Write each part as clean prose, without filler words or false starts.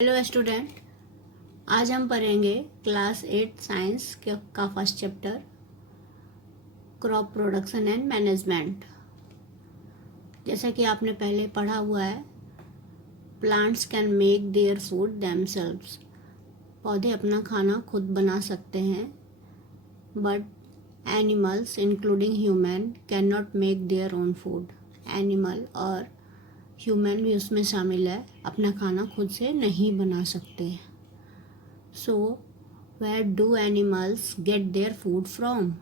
Hello student, आज हम पढ़ेंगे क्लास 8 साइंस का first chapter crop production and management. जैसा कि आपने पहले पढ़ा हुआ है, plants can make their food themselves. पौधे अपना खाना खुद बना सकते हैं, but animals including human can not make their own food. Animal और ह्यूमन भी उसमें शामिल है, अपना खाना खुद से नहीं बना सकते। So where do animals get their food from?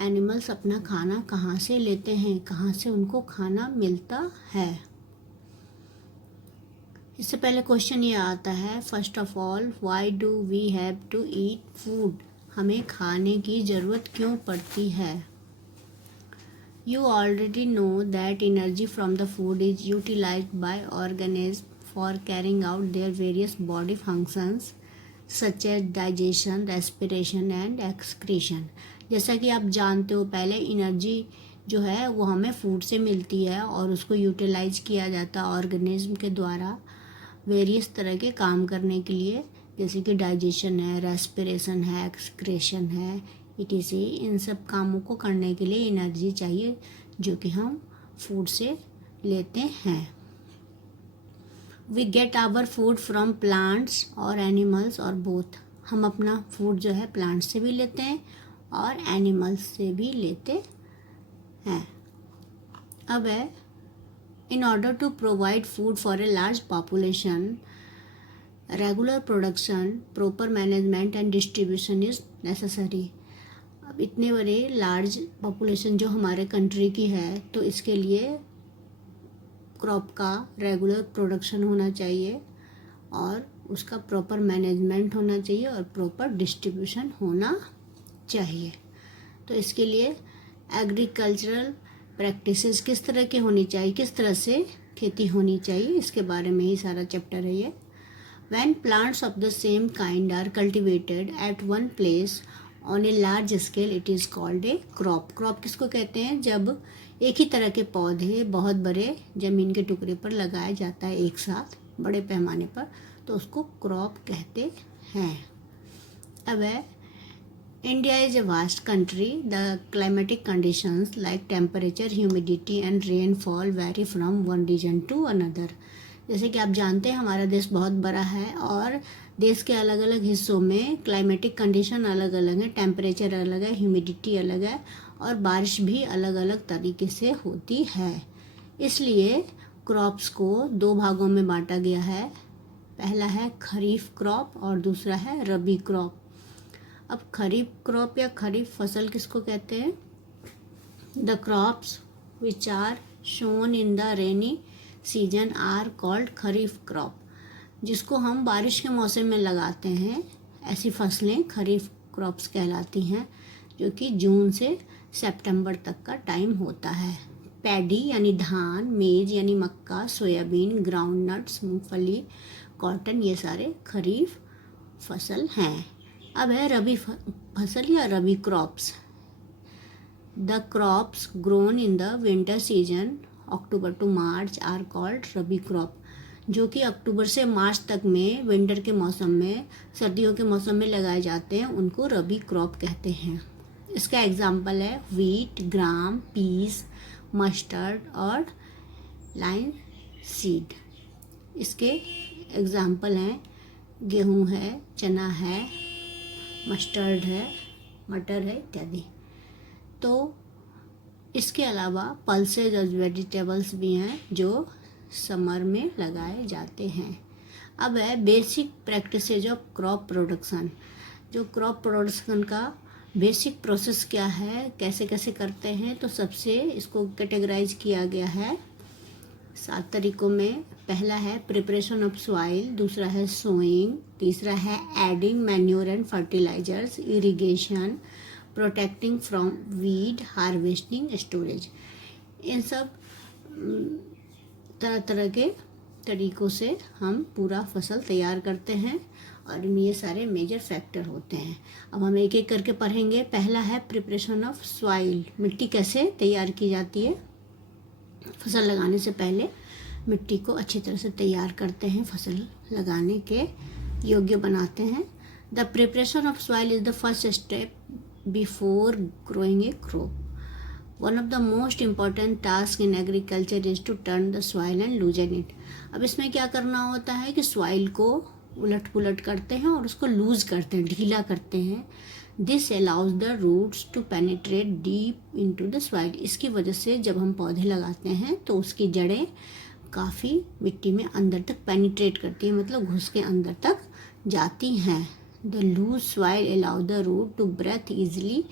Animals अपना खाना कहाँ से लेते हैं, कहाँ से उनको खाना मिलता है? इससे पहले क्वेश्चन ये आता है, first of all, why do we have to eat food? हमें खाने की ज़रूरत क्यों पड़ती है? You already know that energy from the food is utilized by organisms for carrying out their various body functions such as digestion, respiration and excretion. जैसा कि आप जानते हो, पहले एनर्जी जो है वो हमें फूड से मिलती है और उसको यूटिलाइज किया जाता है ऑर्गेनिज्म के द्वारा वेरियस तरह के काम करने के लिए, जैसे कि डाइजेशन है, रेस्पिरेशन है, एक्सक्रेशन है, इटीसी। इन सब कामों को करने के लिए एनर्जी चाहिए जो कि हम फूड से लेते हैं। We get our food from plants और एनिमल्स और बोथ। हम अपना फूड जो है प्लांट्स से भी लेते हैं और एनिमल्स से भी लेते हैं। अब है, in order to provide food for a large population, regular production, proper management and distribution is necessary. अब इतने बड़े लार्ज पॉपुलेशन जो हमारे कंट्री की है, तो इसके लिए क्रॉप का रेगुलर प्रोडक्शन होना चाहिए और उसका प्रॉपर मैनेजमेंट होना चाहिए और प्रॉपर डिस्ट्रीब्यूशन होना चाहिए। तो इसके लिए एग्रीकल्चरल प्रैक्टिसेस किस तरह की होनी चाहिए, किस तरह से खेती होनी चाहिए, इसके बारे में ही सारा चैप्टर है ये। When plants of the same kind are cultivated at one place on a large scale, it is called a crop. Crop किसको कहते हैं? जब एक ही तरह के पौधे बहुत बड़े ज़मीन के टुकड़े पर लगाया जाता है एक साथ बड़े पैमाने पर, तो उसको क्रॉप कहते हैं। अब है, India is a vast country. The climatic conditions like temperature, humidity and rainfall vary from one region to another. जैसे कि आप जानते हैं, हमारा देश बहुत बड़ा है और देश के अलग अलग हिस्सों में क्लाइमेटिक कंडीशन अलग अलग है, टेम्परेचर अलग है, ह्यूमिडिटी अलग है और बारिश भी अलग अलग तरीके से होती है। इसलिए क्रॉप्स को दो भागों में बांटा गया है। पहला है खरीफ क्रॉप और दूसरा है रबी क्रॉप। अब खरीफ क्रॉप या खरीफ फसल किसको कहते हैं? The crops which are sown in the rainy season are called kharif crop. जिसको हम बारिश के मौसम में लगाते हैं, ऐसी फसलें खरीफ क्रॉप्स कहलाती हैं, जो कि जून से सितंबर तक का टाइम होता है। पैडी यानी धान, मेज यानी मक्का, सोयाबीन, ग्राउंड नट्स, मूंगफली, कॉटन, ये सारे खरीफ फसल हैं। अब है रबी फसल या rabi crops. The crops grown in the winter season October to March are called rabi crop. जो कि अक्टूबर से मार्च तक में विंटर के मौसम में, सर्दियों के मौसम में लगाए जाते हैं, उनको रबी क्रॉप कहते हैं। इसका एग्जाम्पल है व्हीट, ग्राम, पीस, मस्टर्ड और लाइन सीड। इसके एग्जाम्पल हैं गेहूँ है, चना है, मस्टर्ड है, मटर है इत्यादि। तो इसके अलावा पल्सेज और वेजिटेबल्स भी हैं जो समर में लगाए जाते हैं। अब है basic practices of crop production. जो क्रॉप प्रोडक्शन का बेसिक प्रोसेस क्या है, कैसे कैसे करते हैं, तो सबसे इसको कैटेगराइज किया गया है 7 तरीकों में। पहला है प्रिपरेशन ऑफ सॉइल, दूसरा है सोइंग, तीसरा है adding manure and fertilizers, irrigation, protecting from weed, harvesting, storage. इन सब तरह तरह के तरीक़ों से हम पूरा फसल तैयार करते हैं और इनमें ये सारे मेजर फैक्टर होते हैं। अब हम एक एक करके पढ़ेंगे। पहला है प्रिपरेशन ऑफ सॉइल। मिट्टी कैसे तैयार की जाती है? फसल लगाने से पहले मिट्टी को अच्छी तरह से तैयार करते हैं फसल लगाने के योग्य बनाते हैं। The preparation of soil is the first step before growing a crop. One of the most important task in agriculture is to turn the soil and loosen it. अब इसमें क्या करना होता है कि सॉइल को उलट पुलट करते हैं और उसको लूज करते हैं, ढीला करते हैं। This allows the roots to penetrate deep into the soil. इसकी वजह से जब हम पौधे लगाते हैं तो उसकी जड़ें काफ़ी मिट्टी में अंदर तक पेनिट्रेट करती है, मतलब घुस के अंदर तक जाती हैं। The loose soil allow the root to breathe easily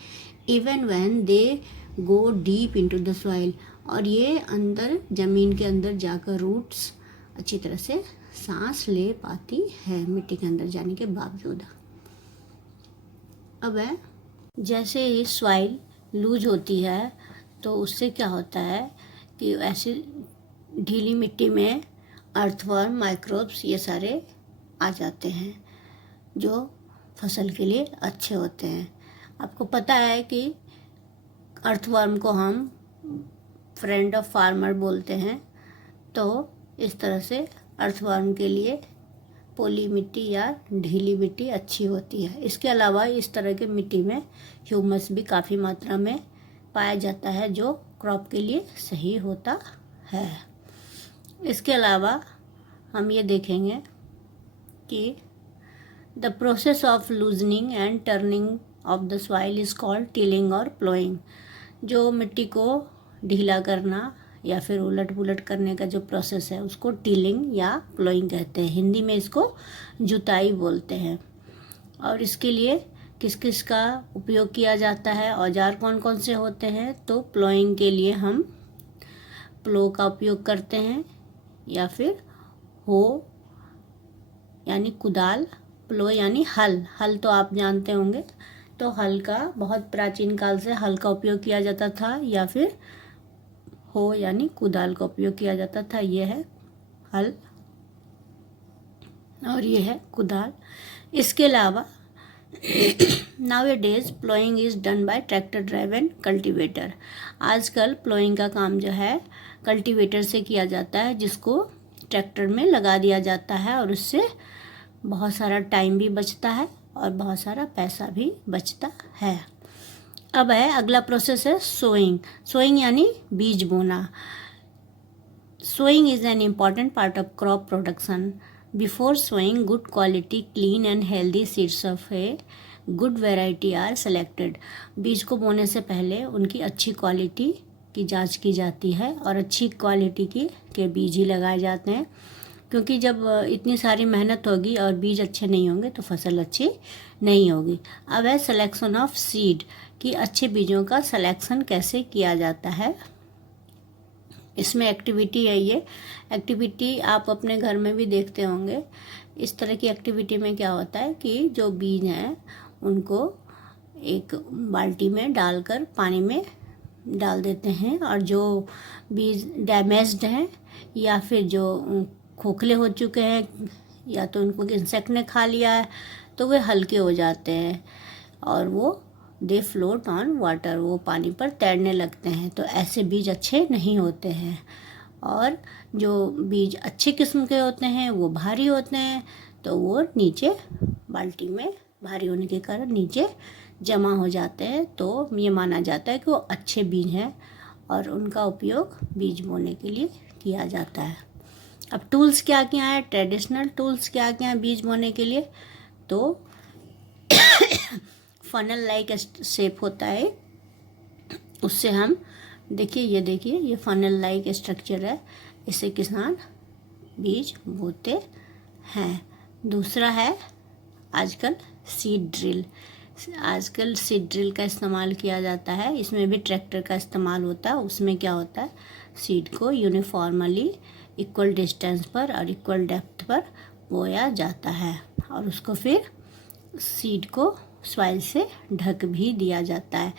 even when they go deep into the soil. और ये अंदर ज़मीन के अंदर जाकर रूट्स अच्छी तरह से सांस ले पाती है मिट्टी के अंदर जाने के बावजूद। अब है जैसे ही सॉइल लूज होती है तो उससे क्या होता है कि ऐसे ढीली मिट्टी में अर्थवर्म, माइक्रोब्स ये सारे आ जाते हैं जो फसल के लिए अच्छे होते हैं। आपको पता है कि अर्थवर्म को हम फ्रेंड ऑफ फार्मर बोलते हैं, तो इस तरह से अर्थवर्म के लिए पोली मिट्टी या ढीली मिट्टी अच्छी होती है। इसके अलावा इस तरह के मिट्टी में ह्यूमस भी काफ़ी मात्रा में पाया जाता है जो क्रॉप के लिए सही होता है। इसके अलावा हम ये देखेंगे कि the process of loosening and turning of the soil is called tilling और प्लोइंग। जो मिट्टी को ढीला करना या फिर उलट पुलट करने का जो प्रोसेस है उसको टिलिंग या प्लोइंग कहते हैं। हिंदी में इसको जुताई बोलते हैं। और इसके लिए किस किस का उपयोग किया जाता है, औजार कौन कौन से होते हैं, तो प्लोइंग के लिए हम प्लो का उपयोग करते हैं या फिर हो यानी कुदाल, प्लो यानी हल। हल तो आप जानते होंगे, तो हल का बहुत प्राचीन काल से हल का उपयोग किया जाता था या फिर हो यानी कुदाल का उपयोग किया जाता था। ये है हल और ये है कुदाल। इसके अलावा nowadays ploughing is done by tractor driven cultivator. आजकल प्लोइंग का काम जो है कल्टीवेटर से किया जाता है, जिसको ट्रैक्टर में लगा दिया जाता है और उससे बहुत सारा टाइम भी बचता है और बहुत सारा पैसा भी बचता है। अब है अगला प्रोसेस है सोइंग। सोइंग यानी बीज बोना। Sowing is an important part of crop production. Before sowing good quality clean and healthy seeds of a good variety are selected. बीज को बोने से पहले उनकी अच्छी क्वालिटी की जांच की जाती है और अच्छी क्वालिटी के बीज ही लगाए जाते हैं, क्योंकि जब इतनी सारी मेहनत होगी और बीज अच्छे नहीं होंगे तो फसल अच्छी नहीं होगी। अब है सिलेक्शन ऑफ सीड कि अच्छे बीजों का सिलेक्शन कैसे किया जाता है। इसमें एक्टिविटी है। ये एक्टिविटी आप अपने घर में भी देखते होंगे। इस तरह की एक्टिविटी में क्या होता है कि जो बीज हैं उनको एक बाल्टी में डालकर पानी में डाल देते हैं, और जो बीज डैमेज्ड हैं या फिर जो खोखले हो चुके हैं या तो उनको इंसेक्ट ने खा लिया है तो वे हल्के हो जाते हैं और वो दे फ्लोट ऑन वाटर, वो पानी पर तैरने लगते हैं। तो ऐसे बीज अच्छे नहीं होते हैं। और जो बीज अच्छे किस्म के होते हैं वो भारी होते हैं, तो वो नीचे बाल्टी में भारी होने के कारण नीचे जमा हो जाते हैं। तो ये माना जाता है कि वो अच्छे बीज हैं और उनका उपयोग बीज बोने के लिए किया जाता है। अब टूल्स क्या क्या हैं, ट्रेडिशनल टूल्स क्या क्या हैं बीज बोने के लिए, तो फनल लाइक शेप होता है, उससे हम देखिए ये फनल लाइक स्ट्रक्चर है, इससे किसान बीज बोते हैं। दूसरा है आजकल सीड ड्रिल। आजकल सीड ड्रिल का इस्तेमाल किया जाता है, इसमें भी ट्रैक्टर का इस्तेमाल होता है। उसमें क्या होता है, सीड को यूनिफॉर्मली इक्वल डिस्टेंस पर और इक्वल डेप्थ पर बोया जाता है और उसको फिर सीड को सॉइल से ढक भी दिया जाता है।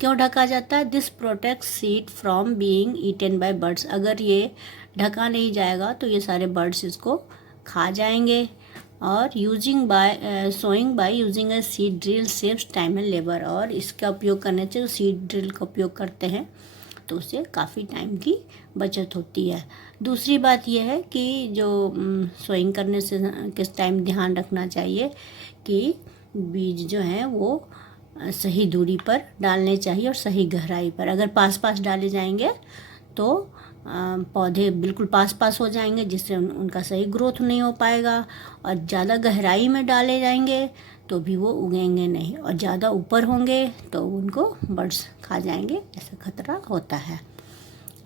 क्यों ढका जाता है? This protects seed from being eaten by birds. अगर ये ढका नहीं जाएगा तो ये सारे बर्ड्स इसको खा जाएंगे। और sowing by using a seed drill saves time and labour. और इसका उपयोग करने से सीड ड्रिल का उपयोग करते हैं तो उससे काफ़ी टाइम की बचत होती है। दूसरी बात यह है कि जो सोइंग करने से किस टाइम ध्यान रखना चाहिए कि बीज जो हैं वो सही दूरी पर डालने चाहिए और सही गहराई पर। अगर पास पास डाले जाएंगे तो पौधे बिल्कुल पास पास हो जाएंगे, जिससे उनका सही ग्रोथ नहीं हो पाएगा। और ज़्यादा गहराई में डाले जाएंगे तो भी वो उगेंगे नहीं, और ज़्यादा ऊपर होंगे तो उनको बर्ड्स खा जाएंगे, ऐसा खतरा होता है।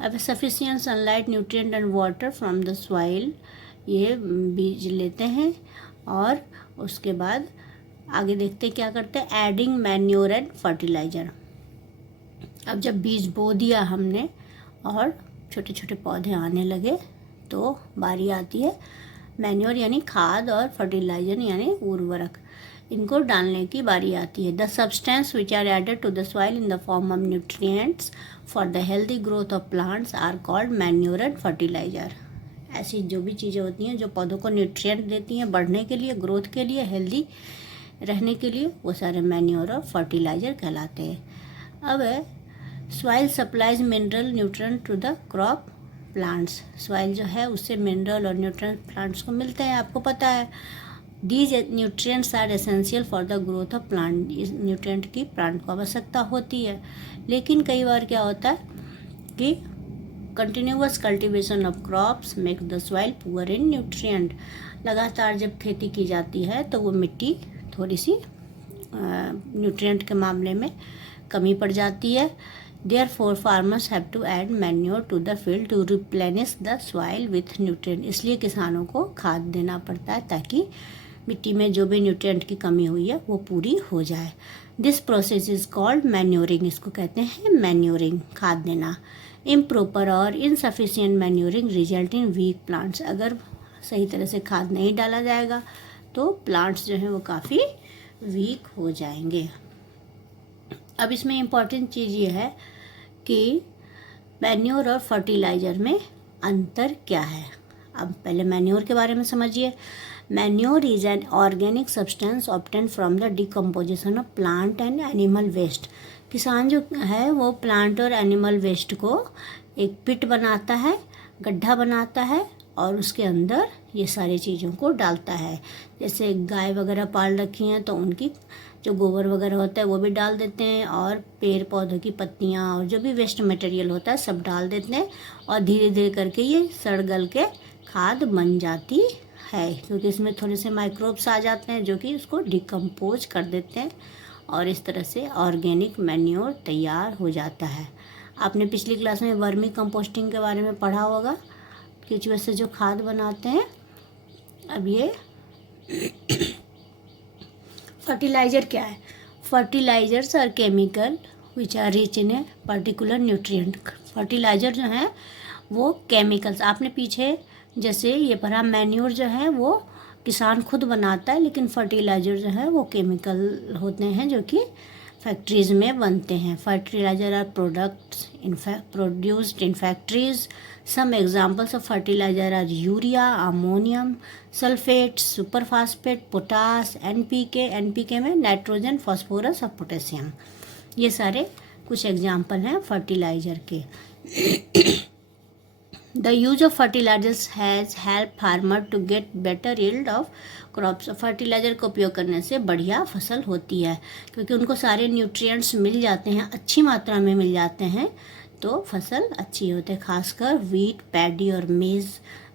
अब sufficient sunlight, nutrient and water from the soil, ये बीज लेते हैं और उसके बाद आगे देखते हैं क्या करते हैं, एडिंग मैन्योर एंड फर्टिलाइज़र। अब जब बीज बो दिया हमने और छोटे छोटे पौधे आने लगे तो बारी आती है मैन्योर यानी खाद और फर्टिलाइज़र यानी उर्वरक, इनको डालने की बारी आती है। The substance which are added to the soil in the form of nutrients for the healthy growth of plants are called manure and fertiliser. ऐसी जो भी चीज़ें होती हैं जो पौधों को न्यूट्रिएंट देती हैं बढ़ने के लिए, ग्रोथ के लिए, हेल्दी रहने के लिए, वो सारे मैन्योर और फर्टिलाइज़र कहलाते हैं। अब soil supplies mineral nutrient to the crop plants. Soil जो है उससे मिनरल और न्यूट्रिएंट प्लांट्स को मिलते हैं, आपको पता है। These nutrients are essential for the growth of plant. इस न्यूट्रिएंट की प्लांट को आवश्यकता होती है, लेकिन कई बार क्या होता है कि continuous cultivation of crops make the soil poor in nutrient. लगातार जब खेती की जाती है तो वो मिट्टी थोड़ी सी न्यूट्रिएंट के मामले में कमी पड़ जाती है। Therefore, farmers have to add manure to the field to replenish the soil with nutrient। इसलिए किसानों को खाद देना पड़ता है ताकि मिट्टी में जो भी न्यूट्रिएंट की कमी हुई है वो पूरी हो जाए। This process is called manuring. इसको कहते हैं मैन्योरिंग, खाद देना। इम्प्रॉपर और insufficient manuring result in weak plants. अगर सही तरह से खाद नहीं डाला जाएगा तो प्लांट्स जो हैं वो काफ़ी वीक हो जाएंगे। अब इसमें इम्पॉर्टेंट चीज़ ये है कि मैन्योर और फर्टिलाइज़र में अंतर क्या है। अब पहले मैन्योर के बारे में समझिए। Manure is an organic substance obtain from the decomposition of plant and animal waste. किसान जो है वो प्लांट और एनिमल वेस्ट को एक पिट बनाता है, गड्ढा बनाता है और उसके अंदर ये सारी चीज़ों को डालता है। जैसे गाय वगैरह पाल रखी हैं तो उनकी जो गोबर वगैरह होता है वो भी डाल देते हैं, और पेड़ पौधों की पत्तियाँ और जो भी वेस्ट मटेरियल होता है सब डाल देते हैं, और धीरे धीरे करके ये सड़ गल के खाद बन जाती है, क्योंकि इसमें थोड़े से माइक्रोब्स आ जाते हैं जो कि उसको डिकम्पोज कर देते हैं, और इस तरह से ऑर्गेनिक मैन्योर तैयार हो जाता है। आपने पिछली क्लास में वर्मी कंपोस्टिंग के बारे में पढ़ा होगा, केचुए से जो खाद बनाते हैं। अब ये फर्टिलाइज़र क्या है? Fertilisers are chemical which are rich in a particular nutrient. Fertiliser जो हैं वो केमिकल्स, आपने पीछे जैसे ये पढ़ा, मैन्योर जो है वो किसान खुद बनाता है, लेकिन फर्टिलाइज़र जो है वो केमिकल होते हैं जो कि फैक्ट्रीज़ में बनते हैं। Fertiliser are products produced in factories. Some examples of fertiliser are urea, ammonium sulphate, super phosphate, potash, NPK. NPK में नाइट्रोजन, फास्फोरस और पोटेशियम। ये सारे कुछ एग्जाम्पल हैं फर्टिलाइज़र के। The use of fertilisers has help farmer to get better yield of crops. Fertiliser का उपयोग करने से बढ़िया फसल होती है, क्योंकि उनको सारे न्यूट्रिएंट्स मिल जाते हैं, अच्छी मात्रा में मिल जाते हैं, तो फसल अच्छी होती है। खासकर वीट, पैडी और मेज़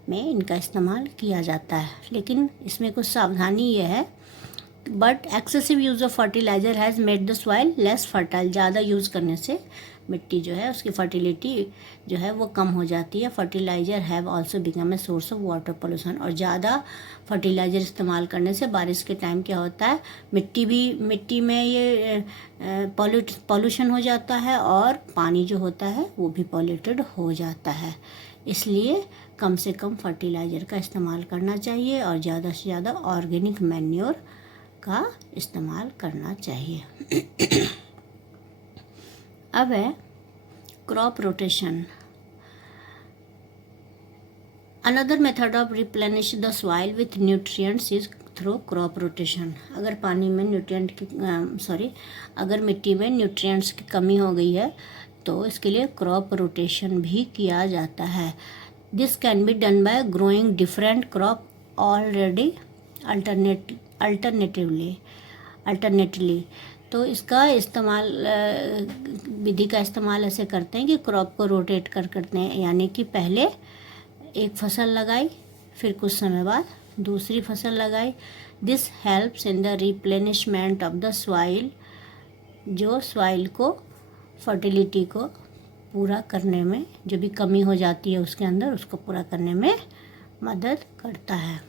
में इनका इस्तेमाल किया जाता है, लेकिन इसमें कुछ सावधानी ये है। But excessive use of fertiliser has made the soil less fertile. ज़्यादा यूज़ करने से मिट्टी जो है उसकी फर्टिलिटी जो है वो कम हो जाती है। Fertiliser have also become a source of water pollution. और ज़्यादा फर्टिलाइज़र इस्तेमाल करने से बारिश के टाइम क्या होता है, मिट्टी में ये पॉल्यूशन हो जाता है, और पानी जो होता है वो भी पॉल्यूटेड हो जाता है। इसलिए कम से कम फर्टिलाइज़र का इस्तेमाल करना चाहिए और ज़्यादा से ज़्यादा ऑर्गेनिक मैन्योर का इस्तेमाल करना चाहिए। अब है crop rotation. Another method of replenish the soil with nutrients is through crop rotation. अगर पानी में अगर मिट्टी में न्यूट्रिएंट्स की कमी हो गई है तो इसके लिए क्रॉप रोटेशन भी किया जाता है। This can be done by growing different crop already alternately. तो इसका इस्तेमाल विधि का इस्तेमाल ऐसे करते हैं कि क्रॉप को रोटेट करते हैं, यानी कि पहले एक फसल लगाई, फिर कुछ समय बाद दूसरी फसल लगाई। This helps in the replenishment of the soil, जो सॉइल को फर्टिलिटी को पूरा करने में, जो भी कमी हो जाती है उसके अंदर, उसको पूरा करने में मदद करता है।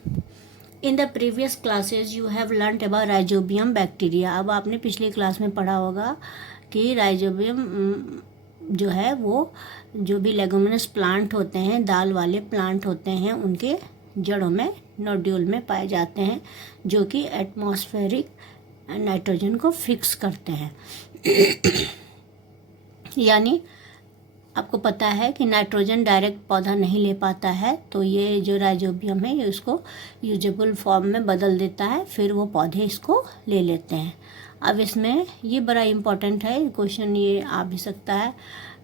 In the previous classes you have learned about rhizobium bacteria. अब आपने पिछली क्लास में पढ़ा होगा कि राइजोबियम जो है वो जो भी लेगुमिनस प्लांट होते हैं, दाल वाले प्लांट होते हैं, उनके जड़ों में नोड्यूल में पाए जाते हैं, जो कि एटमॉस्फेरिक नाइट्रोजन को फिक्स करते हैं। यानी आपको पता है कि नाइट्रोजन डायरेक्ट पौधा नहीं ले पाता है, तो ये जो राइजोबियम है ये उसको यूजेबल फॉर्म में बदल देता है, फिर वो पौधे इसको ले लेते हैं। अब इसमें ये बड़ा इम्पोर्टेंट है, क्वेश्चन ये आ भी सकता है,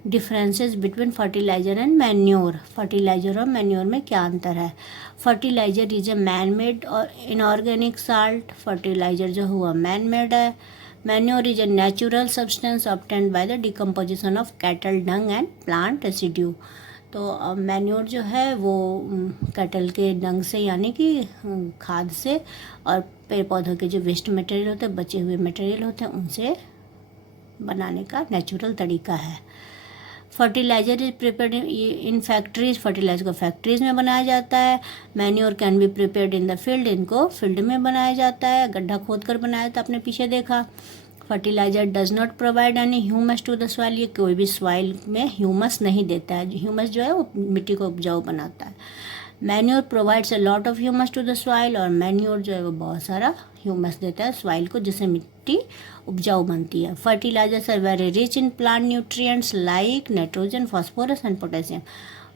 differences between fertiliser and manure. Fertiliser और मैन्योर में क्या अंतर है? Fertiliser is a man made और इनऑर्गेनिक साल्ट। फर्टिलाइजर जो हुआ मैन मेड है। Manure is a natural substance obtained by the decomposition of cattle dung and plant residue. तो मैन्योर जो है वो कैटल के डंग से, यानी कि खाद से, और पेड़ पौधों के जो वेस्ट मटेरियल होते हैं, बचे हुए मटेरियल होते हैं, उनसे बनाने का नेचुरल तरीका है। Fertiliser is prepared in factories. Fertiliser को फैक्ट्रीज में बनाया जाता है। Manure can be prepared in the field. इनको फील्ड में बनाया जाता है, गड्ढा खोद कर बनाया था, आपने पीछे देखा। Fertiliser does not provide any humus to the soil. ये कोई भी सॉइल में ह्यूमस नहीं देता है। ह्यूमस जो है वो मिट्टी को उपजाऊ बनाता है। Manure provides a lot of humus to the soil. और मैन्योर जो है वो बहुत सारा ह्यूमस देता है सॉइल को, जिससे मिट्टी उपजाऊ बनती है। Fertilisers are very rich in plant nutrients like nitrogen, phosphorus and potassium.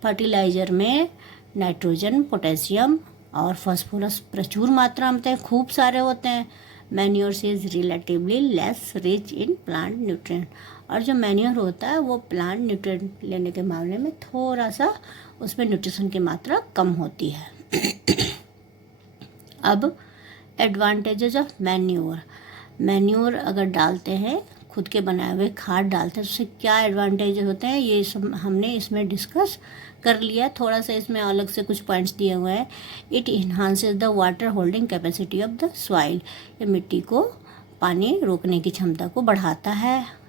Fertiliser में नाइट्रोजन, पोटेशियम और फास्फोरस प्रचुर मात्रा में खूब सारे होते हैं। Manure is relatively less rich in plant nutrient. और जो मैन्योर होता है वो प्लांट न्यूट्रिएंट लेने के मामले में थोड़ा सा उसमें न्यूट्रिशन की मात्रा कम होती है। अब एडवांटेजेस ऑफ मैन्योर। मैन्योर अगर डालते हैं, खुद के बनाए हुए खाद डालते हैं, तो उससे क्या एडवांटेज होते हैं ये सब हमने इसमें डिस्कस कर लिया। थोड़ा सा इसमें अलग से कुछ पॉइंट्स दिए हुए हैं। It enhances the water holding capacity of the soil. ये मिट्टी को पानी रोकने की क्षमता को बढ़ाता है।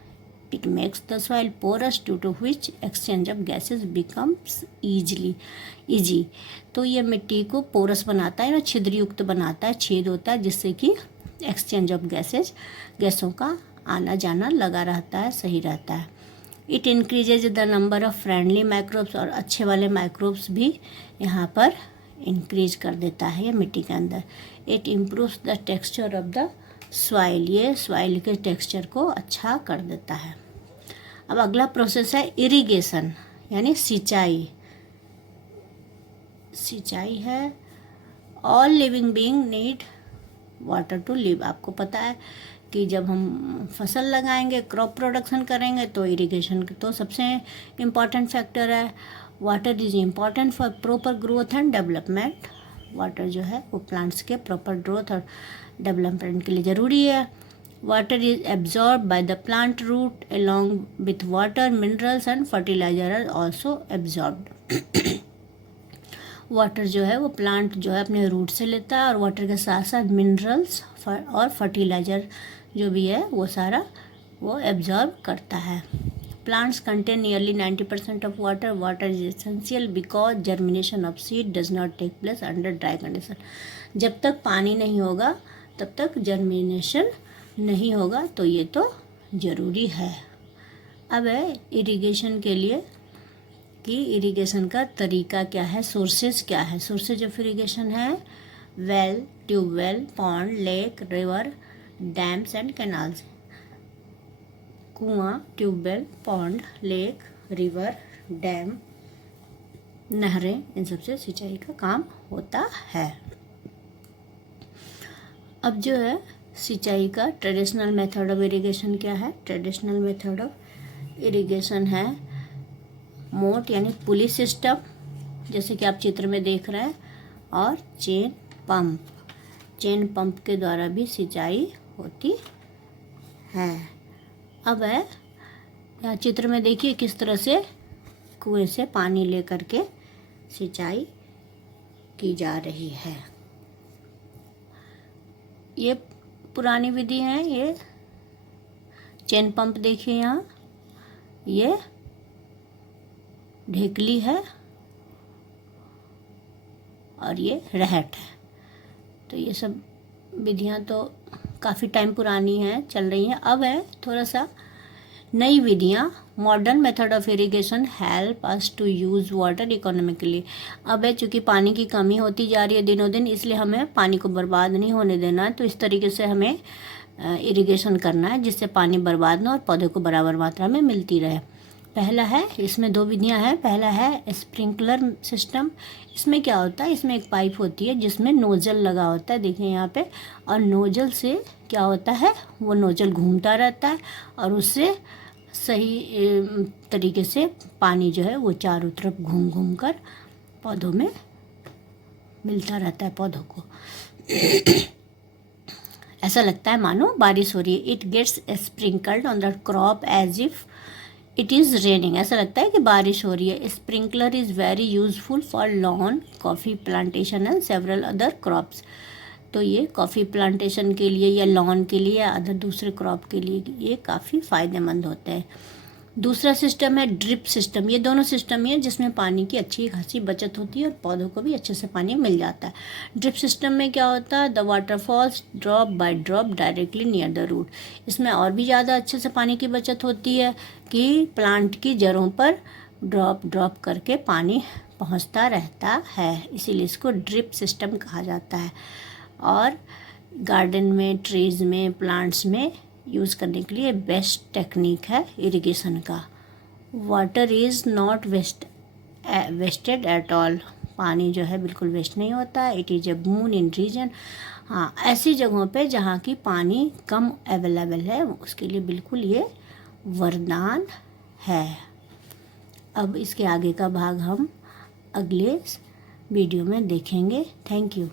It makes the soil porous due to which exchange of gases becomes easy। तो ये मिट्टी को पोरस बनाता है ना, छिद्रयुक्त बनाता है, छेद होता है, जिससे कि एक्सचेंज ऑफ गैसों का आना जाना लगा रहता है, सही रहता है। It increases the number of friendly microbes. और अच्छे वाले माइक्रोब्स भी यहाँ पर इंक्रीज कर देता है ये मिट्टी के अंदर। It improves the texture of the soil. ये सॉइल के टेक्सचर को अच्छा कर देता है। अब अगला प्रोसेस है इरिगेशन, यानी सिंचाई। सिंचाई है all living being need water to live. आपको पता है कि जब हम फसल लगाएंगे, क्रॉप प्रोडक्शन करेंगे, तो इरिगेशन तो सबसे इम्पॉर्टेंट फैक्टर है। Water is important for proper growth and development. Water जो है वो प्लांट्स के प्रॉपर ग्रोथ और डेवलपमेंट के लिए ज़रूरी है। Water is absorb by the plant root along with water, minerals and fertiliser are also absorbed. Water जो है वो प्लांट जो है अपने रूट से लेता है, और वाटर के साथ साथ मिनरल्स और फर्टिलाइजर जो भी है वो सारा वो एब्जॉर्ब करता है। Plants contain nearly 90% of water. Water is essential because germination of seed does not take place under dry condition. जब तक पानी नहीं होगा तब तक जर्मिनेशन नहीं होगा, तो ये तो ज़रूरी है। अब है इरिगेशन के लिए कि इरिगेशन का तरीका क्या है, सोर्सेज क्या है। सोर्सेज ऑफ इरिगेशन है well, tubewell, pond, lake, river, dams and canals. कुआं, tubewell, pond, lake, river, dam, नहरें, इन सबसे सिंचाई का काम होता है। अब जो है सिंचाई का ट्रेडिशनल मेथड ऑफ इरिगेशन क्या है। ट्रेडिशनल मेथड ऑफ इरिगेशन है मोट यानी पुली सिस्टम, जैसे कि आप चित्र में देख रहे हैं, और चेन पंप के द्वारा भी सिंचाई होती है। अब है यहाँ चित्र में देखिए किस तरह से कुएं से पानी लेकर के सिंचाई की जा रही है। ये पुरानी विधि है। ये चेन पंप देखिए, यहाँ ये ढेकली है और ये रहट है। तो ये सब विधियाँ तो काफ़ी टाइम पुरानी हैं, चल रही हैं। अब है थोड़ा सा नई विधियाँ। Modern method of irrigation help us to use water economically. अब है चूँकि पानी की कमी होती जा रही है दिनों दिन, इसलिए हमें पानी को बर्बाद नहीं होने देना है। तो इस तरीके से हमें इरिगेशन करना है जिससे पानी बर्बाद ना और पौधे को बराबर मात्रा में मिलती रहे। पहला है, इसमें दो विधियां हैं। पहला है स्प्रिंकलर सिस्टम। इसमें क्या होता है, इसमें एक पाइप होती है जिसमें नोजल लगा होता है, देखिए यहाँ पे, और नोजल से क्या होता है, वो नोजल घूमता रहता है और उससे सही तरीके से पानी जो है वो चारों तरफ घूम घूम कर पौधों में मिलता रहता है पौधों को। ऐसा लगता है मानो बारिश हो रही है। It gets sprinkled on the crop as if it is raining. ऐसा लगता है कि बारिश हो रही है। Sprinkler is very useful for lawn, coffee plantation and several other crops. तो ये कॉफ़ी प्लांटेशन के लिए या लॉन के लिए या अदर दूसरे क्रॉप के लिए ये काफ़ी फ़ायदेमंद होते हैं। दूसरा सिस्टम है ड्रिप सिस्टम। ये दोनों सिस्टम ही है जिसमें पानी की अच्छी खासी बचत होती है और पौधों को भी अच्छे से पानी मिल जाता है। ड्रिप सिस्टम में क्या होता है, the water falls drop by drop directly near the root. इसमें और भी ज़्यादा अच्छे से पानी की बचत होती है कि प्लांट की जड़ों पर ड्रॉप करके पानी पहुंचता रहता है, इसीलिए इसको ड्रिप सिस्टम कहा जाता है। और गार्डन में, ट्रीज़ में, प्लांट्स में यूज़ करने के लिए बेस्ट टेक्निक है इरिगेशन का। Water is not wasted at all. पानी जो है बिल्कुल वेस्ट नहीं होता है। It is a boon in region. हाँ, ऐसी जगहों पे जहाँ की पानी कम अवेलेबल है उसके लिए बिल्कुल ये वरदान है। अब इसके आगे का भाग हम अगले वीडियो में देखेंगे। Thank you.